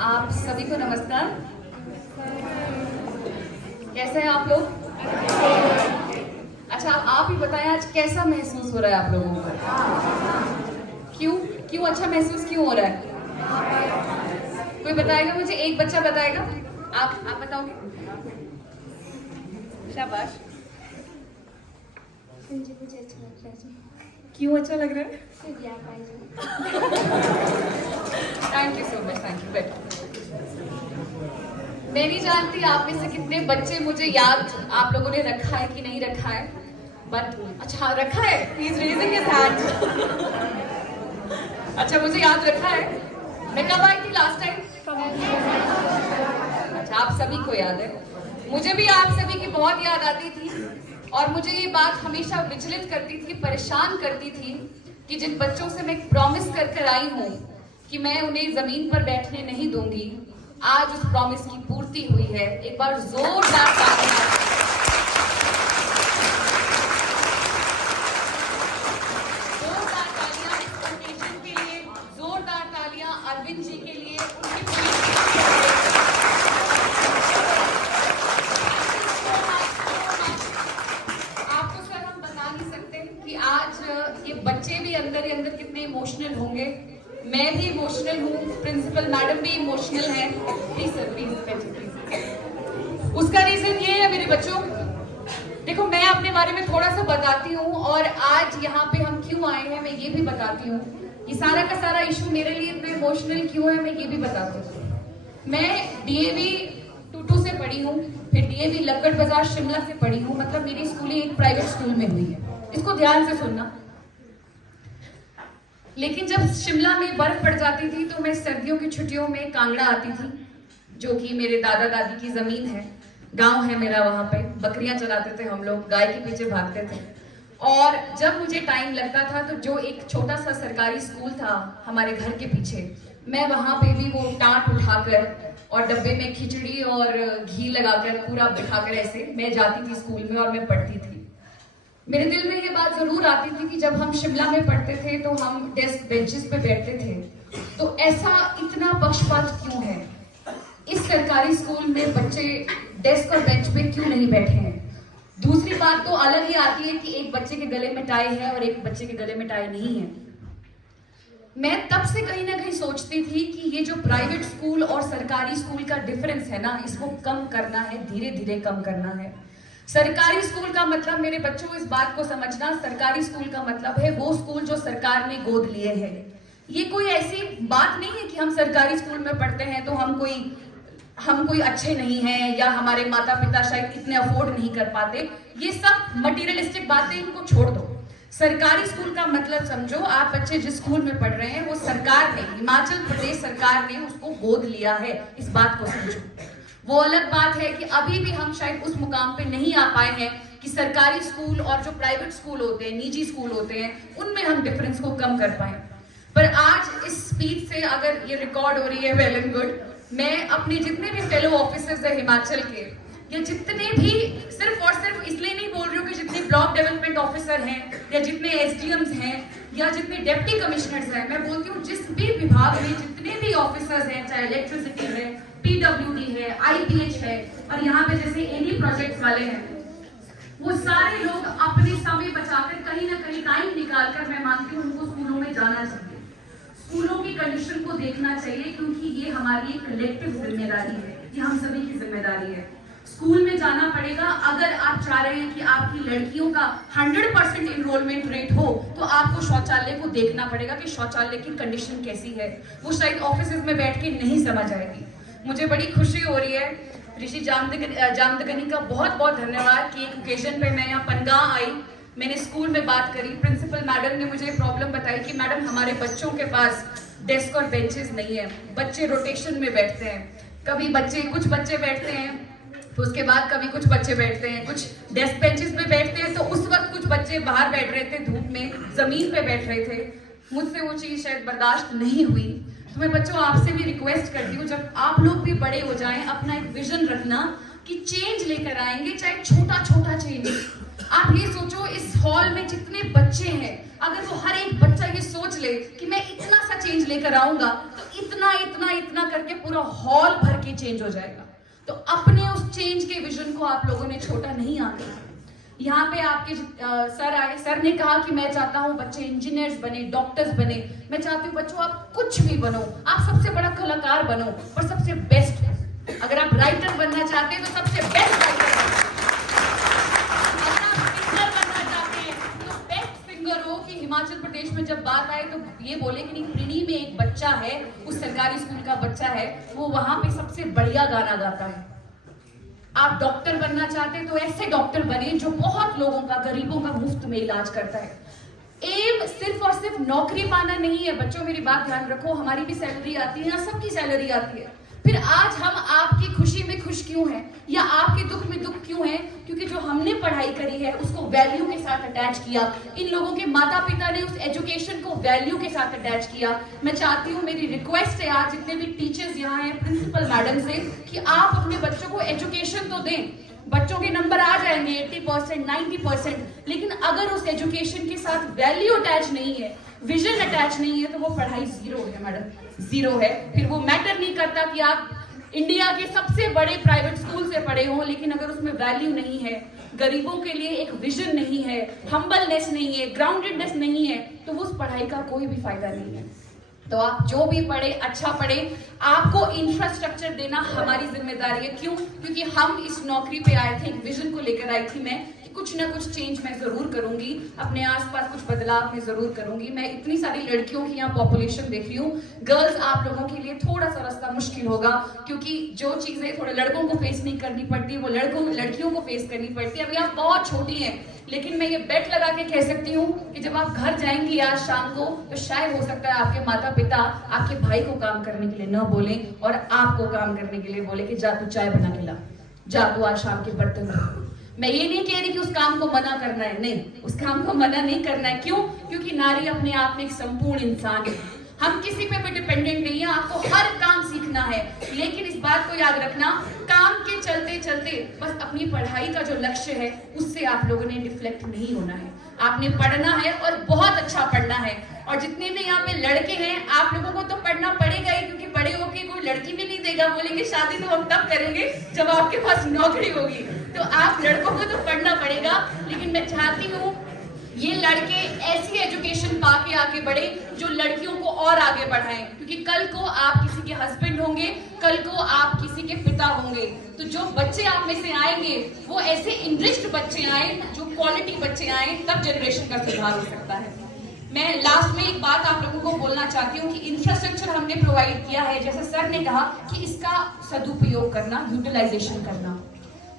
आप सभी को नमस्कार। कैसे हैं आप लोग? अच्छा, आप ही बताएं आज कैसा महसूस हो रहा है आप लोगों को? क्यों क्यों अच्छा महसूस क्यों हो रहा है? कोई बताएगा मुझे? एक बच्चा बताएगा। आप बताओगे? शाबाश। मुझे कुछ अच्छा लग रहा है। क्यों अच्छा लग रहा है? क्योंकि आप आए हो। Thank you so much, thank you. बेटा, मैं नहीं जानती आप में से कितने बच्चे मुझे याद आप लोगों ने रखा है कि नहीं रखा है, बट अच्छा रखा है। Please raising his hand. अच्छा, मुझे याद रखा है। मैं कब आई थी लास्ट टाइम? अच्छा, आप सभी को याद है। मुझे भी आप सभी की बहुत याद आती थी और मुझे ये बात हमेशा विचलित करती थी, परेशान करती थी कि जिन बच्चों से मैं प्रॉमिस कर कर आई हूँ कि मैं उन्हें जमीन पर बैठने नहीं दूंगी, आज उस प्रॉमिस की पूर्ति हुई है। एक बार जोरदार तालियां। जोरदार तालियां इस ओकेजन के लिए, जोरदार तालियां अरविंद जी के लिए, उनकी पूरी आपको सर हम बता नहीं सकते कि आज ये बच्चे भी अंदर ही अंदर कितने इमोशनल होंगे। मैं भी इमोशनल हूँ, प्रिंसिपल मैडम भी इमोशनल है। Please sir, please. उसका रीजन ये है मेरे बच्चों, देखो मैं अपने बारे में थोड़ा सा बताती हूँ और आज यहाँ पे हम क्यों आए हैं मैं ये भी बताती हूँ। ये सारा का सारा इशू मेरे लिए इतना इमोशनल क्यों है मैं ये भी बताती हूँ। मैं डीएवी टूटू से पढ़ी हूँ, फिर डीएवी लक्कड़ बाजार शिमला से पढ़ी हूँ। मतलब मेरी स्कूलिंग एक प्राइवेट स्कूल में हुई है, इसको ध्यान से सुनना। लेकिन जब शिमला में बर्फ पड़ जाती थी तो मैं सर्दियों की छुट्टियों में कांगड़ा आती थी, जो कि मेरे दादा दादी की जमीन है, गांव है मेरा। वहां पे बकरियां चराते थे हम लोग, गाय के पीछे भागते थे। और जब मुझे टाइम लगता था तो जो एक छोटा सा सरकारी स्कूल था हमारे घर के पीछे, मैं वहां पे भी वो टाट उठाकर और डब्बे में खिचड़ी और घी लगाकर पूरा बिठाकर ऐसे मैं जाती थी स्कूल में और मैं पढ़ती थी। मेरे दिल में ये बात जरूर आती थी कि जब हम शिमला में पढ़ते थे तो हम डेस्क बेंचेस पे बैठते थे, तो ऐसा इतना पक्षपात क्यों है? इस सरकारी स्कूल में बच्चे डेस्क और बेंच पे क्यों नहीं बैठे हैं? दूसरी बात तो अलग ही आती है कि एक बच्चे के गले में टाई है और एक बच्चे के गले में टाई नहीं है। मैं तब से कहीं ना कहीं सोचती थी कि ये जो प्राइवेट स्कूल और सरकारी स्कूल का डिफरेंस है ना, इसको कम करना है, धीरे धीरे कम करना है। सरकारी स्कूल का मतलब, मेरे बच्चों इस बात को समझना, सरकारी स्कूल का मतलब है वो स्कूल जो सरकार ने गोद लिए है। ये कोई ऐसी बात नहीं है कि हम सरकारी स्कूल में पढ़ते हैं तो हम कोई अच्छे नहीं हैं या हमारे माता पिता शायद इतने अफोर्ड नहीं कर पाते। ये सब मटीरियलिस्टिक बातें, इनको छोड़ दो। सरकारी स्कूल का मतलब समझो, आप बच्चे जिस स्कूल में पढ़ रहे हैं वो सरकार ने, हिमाचल प्रदेश सरकार ने उसको गोद लिया है, इस बात को समझो। वो अलग बात है कि अभी भी हम शायद उस मुकाम पे नहीं आ पाए हैं कि सरकारी स्कूल और जो प्राइवेट स्कूल होते हैं, निजी स्कूल होते हैं, उनमें हम डिफरेंस को कम कर पाए। पर आज इस स्पीच से अगर ये रिकॉर्ड हो रही है, वेल एंड गुड। मैं अपने जितने भी फेलो ऑफिसर्स है हिमाचल के, या जितने भी, सिर्फ और सिर्फ इसलिए नहीं बोल रही हूँ कि जितने ब्लॉक डेवलपमेंट ऑफिसर हैं या जितने एसडीएम्स हैं या जितने डिप्टी कमिश्नर्स हैं, मैं बोलती हूँ जिस भी विभाग में जितने भी ऑफिसर्स हैं, चाहे इलेक्ट्रिसिटी है, पीडब्ल्यूडी है, आईपीएच है और यहाँ पे जैसे एनी प्रोजेक्ट्स वाले हैं, वो सारे लोग अपने समय बचाकर कहीं ना कहीं टाइम निकालकर, मैं मानती हूँ उनको स्कूलों में जाना चाहिए, स्कूलों की कंडीशन को देखना चाहिए, क्योंकि ये हमारी एक कलेक्टिव जिम्मेदारी है, ये हम सभी की जिम्मेदारी है। स्कूल में जाना पड़ेगा। अगर आप चाह रहे हैं कि आपकी लड़कियों का 100% इनरोलमेंट रेट हो तो आपको शौचालय को देखना पड़ेगा कि शौचालय की कंडीशन कैसी है। वो शायद ऑफिस में बैठ के नहीं समझ आएगी। मुझे बड़ी खुशी हो रही है, ऋषि जामदगनी का बहुत बहुत धन्यवाद कि एक ओकेजन पे मैं यहाँ पनगांव आई, मैंने स्कूल में बात करी, प्रिंसिपल मैडम ने मुझे प्रॉब्लम बताई कि मैडम हमारे बच्चों के पास डेस्क और बेंचेस नहीं है, बच्चे रोटेशन में बैठते हैं, कभी कुछ बच्चे बैठते हैं तो उसके बाद कभी कुछ बच्चे बैठते हैं, कुछ डेस्क बेंचेस पे बैठते हैं, तो उस वक्त कुछ बच्चे बाहर बैठ रहे थे, धूप में जमीन पे बैठ रहे थे। मुझसे वो चीज शायद बर्दाश्त नहीं हुई। तो मैं बच्चों आपसे भी रिक्वेस्ट करती हूँ, जब आप लोग भी बड़े हो जाएं, अपना एक विजन रखना कि चेंज लेकर आएंगे, चाहे छोटा छोटा चेंज। आप ये ये सोचो, इस हॉल में जितने बच्चे हैं, अगर वो हर एक बच्चा ये सोच ले कि मैं इतना सा चेंज लेकर आऊंगा, तो इतना इतना इतना करके पूरा हॉल भर के चेंज हो जाएगा। तो अपने उस चेंज के विजन को आप लोगों ने छोटा नहीं आना। यहाँ पे आपके सर आए, सर ने कहा कि मैं चाहता हूँ बच्चे इंजीनियर्स बने, डॉक्टर्स बने। मैं चाहती हूँ बच्चों आप कुछ भी बनो, आप सबसे बड़ा कलाकार बनो, पर सबसे बेस्ट। अगर आप राइटर बनना चाहते हैं तो सबसे बेस्ट राइटर बनो। अगर आप सिंगर बनना चाहते हैं तो बेस्ट सिंगर हो, कि हिमाचल प्रदेश में जब बात आए तो ये बोले कि नहीं, प्रिनी में एक बच्चा है, उस सरकारी स्कूल का बच्चा है, वो वहां पे सबसे बढ़िया गाना गाता है। आप डॉक्टर बनना चाहते हैं तो ऐसे डॉक्टर बने जो बहुत लोगों का, गरीबों का मुफ्त में इलाज करता है। एम सिर्फ और सिर्फ नौकरी पाना नहीं है बच्चों, मेरी बात ध्यान रखो, हमारी भी सैलरी आती है, यहाँ सबकी सैलरी आती है। फिर आज हम आपकी खुशी में खुश क्यों हैं या आपके दुख में दुख क्यों हैं? क्योंकि जो हमने पढ़ाई करी है उसको वैल्यू के साथ अटैच किया। इन लोगों के माता पिता ने उस एजुकेशन को वैल्यू के साथ अटैच किया। मैं चाहती हूँ, मेरी रिक्वेस्ट है आज जितने भी टीचर्स यहाँ हैं, प्रिंसिपल मैडम से, कि आप अपने बच्चों को एजुकेशन तो दें। बच्चों के नंबर आ जाएंगे 80%, 90%, लेकिन अगर उस एजुकेशन के साथ वैल्यू अटैच नहीं है, विजन अटैच नहीं है, तो वो पढ़ाई जीरो है मैडम, जीरो है। फिर वो मैटर नहीं करता कि आप इंडिया के सबसे बड़े प्राइवेट स्कूल से पढ़े हो, लेकिन अगर उसमें वैल्यू नहीं है, गरीबों के लिए एक विजन नहीं है, हम्बलनेस नहीं है, ग्राउंडेडनेस नहीं है, तो उस पढ़ाई का कोई भी फायदा नहीं है। तो आप जो भी पढ़े, अच्छा पढ़े, आपको इंफ्रास्ट्रक्चर देना हमारी जिम्मेदारी है। क्यों? क्योंकि हम इस नौकरी पे आए थे, एक विजन को लेकर आई थी मैं, कि कुछ ना कुछ चेंज मैं जरूर करूंगी, अपने आसपास कुछ बदलाव मैं जरूर करूंगी। मैं इतनी सारी लड़कियों की यहाँ पॉपुलेशन देख रही हूँ। गर्ल्स, आप लोगों के लिए थोड़ा सा रास्ता मुश्किल होगा, क्योंकि जो चीजें थोड़े लड़कों को फेस नहीं करनी पड़ती, वो लड़कियों को फेस करनी पड़ती है। अभी आप बहुत छोटी हैं, लेकिन मैं ये बेट लगा के कह सकती हूँ कि जब आप घर जाएंगी आज शाम को, तो शायद हो सकता है आपके माता पिता आपके भाई को काम करने के लिए न बोले और आपको काम करने के लिए बोले कि जा तू चाय बना के ला, जा तू आज शाम के बर्तन धो। मैं ये नहीं कह रही कि उस काम को मना करना है, नहीं, उस काम को मना नहीं करना है। क्यों? क्योंकि नारी अपने आप में एक संपूर्ण इंसान है। हम किसी पे भी डिपेंडेंट नहीं है, आपको हर काम सीखना है, लेकिन इस बात को याद रखना, काम के चलते चलते बस अपनी पढ़ाई का जो लक्ष्य है उससे आप लोगों ने डिफ्लेक्ट नहीं होना है। आपने पढ़ना है और बहुत अच्छा पढ़ना है। और जितने भी यहाँ पे लड़के हैं, आप लोगों को तो पढ़ना पड़ेगा ही, क्योंकि बड़े होके कोई लड़की भी नहीं देगा, बोलेंगे शादी तो हम तब करेंगे जब आपके पास नौकरी होगी। तो आप लड़कों को तो पढ़ना पड़ेगा, लेकिन मैं चाहती हूँ ये लड़के ऐसी एजुकेशन पाके आगे बढ़े जो लड़कियों को और आगे बढ़ाएं, क्योंकि कल को आप किसी के हस्बैंड होंगे, कल को आप किसी के पिता होंगे। तो जो बच्चे आप में से आएंगे वो ऐसे इनरिच्ड बच्चे आए, जो क्वालिटी बच्चे आए, तब जनरेशन का सुधार हो सकता है। मैं लास्ट में एक बात आप लोगों को बोलना चाहती हूँ कि इंफ्रास्ट्रक्चर हमने प्रोवाइड किया है, जैसे सर ने कहा कि इसका सदुपयोग करना, यूटिलाइजेशन करना,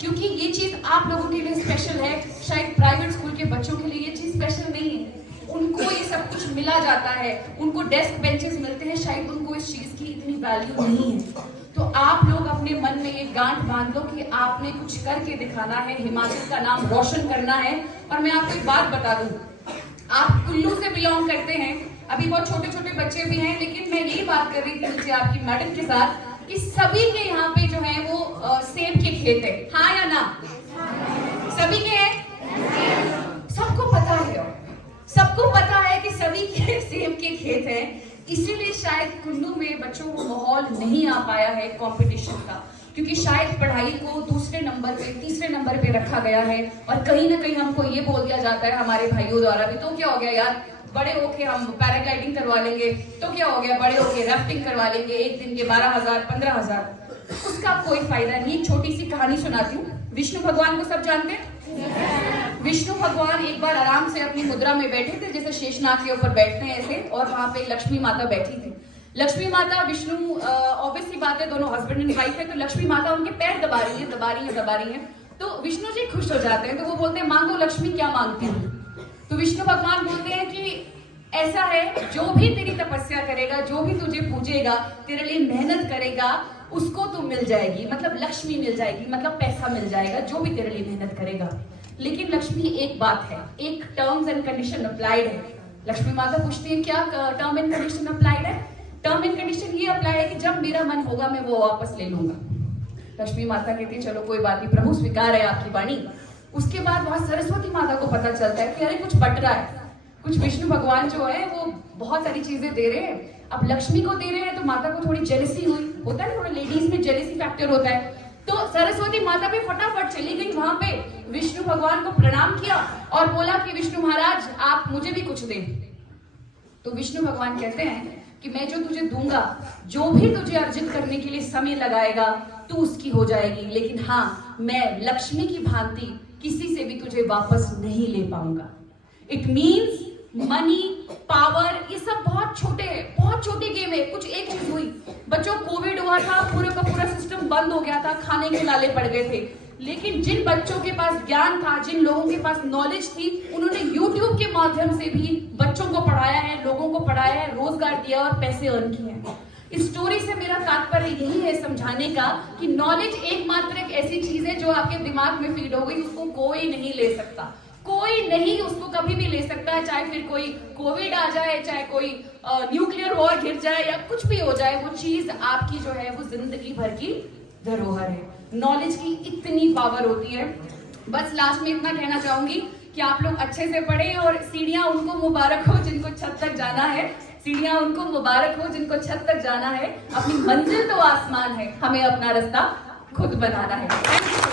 क्योंकि ये चीज आप लोगों के लिए स्पेशल है। शायद प्राइवेट स्कूल के बच्चों के लिए ये चीज स्पेशल नहीं है, उनको ये सब कुछ मिला जाता है, उनको डेस्क बेंचेस मिलते हैं, शायद उनको इस चीज की इतनी वैल्यू नहीं है। तो आप लोग अपने मन में ये गांठ बांध लो कि आपने कुछ करके दिखाना है, हिमाचल का नाम रोशन करना है। और मैं आपको एक बात बता दूं, आप कुल्लू से बिलोंग करते हैं, अभी बहुत छोटे छोटे बच्चे भी हैं, लेकिन मैं यही बात कर रही थी मुझे आपकी मैडम के साथ कि सभी के यहाँ पे जो है वो सेब के खेत है, हाँ या ना? सभी के हैं, सबको पता है, सबको पता है कि सभी के सेब के खेत हैं। इसीलिए शायद कुल्लू में बच्चों को माहौल नहीं आ पाया है कंपटीशन का, क्योंकि शायद पढ़ाई को दूसरे नंबर पे, तीसरे नंबर पे रखा गया है। और कहीं ना कहीं हमको ये बोल दिया जाता है हमारे भाइयों द्वारा भी, तो क्या हो गया यार, बड़े होके हम पैराग्लाइडिंग करवा लेंगे, तो क्या हो गया, बड़े होके राफ्टिंग करवा लेंगे, एक दिन के 12,000 15,000, उसका कोई फायदा नहीं। छोटी सी कहानी सुनाती हूँ। विष्णु भगवान को सब जानते हैं? विष्णु भगवान एक बार आराम से अपनी मुद्रा में बैठे थे, जैसे शेषनाग के ऊपर बैठते हैं ऐसे, और वहां पे लक्ष्मी माता बैठी थी। लक्ष्मी माता, विष्णु, ऑब्वियसली बात है दोनों हस्बैंड एंड वाइफ है, तो लक्ष्मी माता उनके पैर दबा रही है, दबा रही है, दबा रही है। तो विष्णु जी खुश हो जाते हैं, तो वो बोलते हैं मांगो लक्ष्मी, क्या मांगती हूँ? तो विष्णु भगवान बोलते हैं कि ऐसा है, जो भी तेरी तपस्या करेगा, जो भी तुझे पूजेगा, तेरे लिए मेहनत करेगा, उसको तो मिल जाएगी, मतलब लक्ष्मी मिल जाएगी, मतलब पैसा मिल जाएगा, जो भी तेरे लिए मेहनत करेगा। लेकिन लक्ष्मी, एक बात है, एक टर्म्स एंड कंडीशन अप्लाइड है। लक्ष्मी माता पूछती है क्या टर्म एंड कंडीशन अप्लाइड है? टर्म एंड कंडीशन ये अप्लाई है कि जब मेरा मन होगा मैं वो वापस ले लूंगा। लक्ष्मी माता कहती है चलो कोई बात नहीं प्रभु, स्वीकार है आपकी वाणी। उसके बाद वहां सरस्वती माता को पता चलता है कि अरे कुछ बट रहा है, कुछ विष्णु भगवान जो है वो बहुत सारी चीजें दे रहे हैं। अब लक्ष्मी को दे रहे हैं तो माता को थोड़ी जेलसी हुई, होता है ना, थोड़ा लेडीज में जेलसी फैक्टर होता है। तो सरस्वती माता भी फटाफट चली गई वहां पे, विष्णु भगवान को प्रणाम किया और बोला कि विष्णु महाराज आप मुझे भी कुछ दें। तो विष्णु भगवान कहते हैं कि मैं जो तुझे दूंगा, जो भी तुझे अर्जित करने के लिए समय लगाएगा तू उसकी हो जाएगी, लेकिन हाँ मैं लक्ष्मी की भांति किसी से भी तुझे वापस नहीं ले पाऊंगा। इट मीन्स मनी, पावर, ये सब बहुत छोटे गेम है। कुछ एक चीज हुई, बच्चों कोविड हुआ था, पूरे का पूरा सिस्टम बंद हो गया था, खाने के लाले पड़ गए थे, लेकिन जिन बच्चों के पास ज्ञान था, जिन लोगों के पास नॉलेज थी, उन्होंने YouTube के माध्यम से भी बच्चों को पढ़ाया है, लोगों को पढ़ाया है, रोजगार दिया और पैसे अर्न किए हैं। इस स्टोरी से मेरा तात्पर्य यही है समझाने का कि नॉलेज एकमात्र एक ऐसी चीज है जो आपके दिमाग में फीड हो गई, उसको कोई नहीं ले सकता, कोई नहीं उसको कभी भी ले सकता है। चाहे फिर कोई कोविड आ जाए, चाहे कोई न्यूक्लियर वॉर गिर जाए या कुछ भी हो जाए, वो चीज आपकी जो है वो जिंदगी भर की धरोहर है। नॉलेज की इतनी पावर होती है। बस लास्ट में इतना कहना चाहूंगी कि आप लोग अच्छे से पढ़ें और सीढ़ियां उनको मुबारक हो जिनको छत तक जाना है, सीढ़ियां उनको मुबारक हो जिनको छत तक जाना है। अपनी मंजिल तो आसमान है, हमें अपना रास्ता खुद बनाना है। Thank you.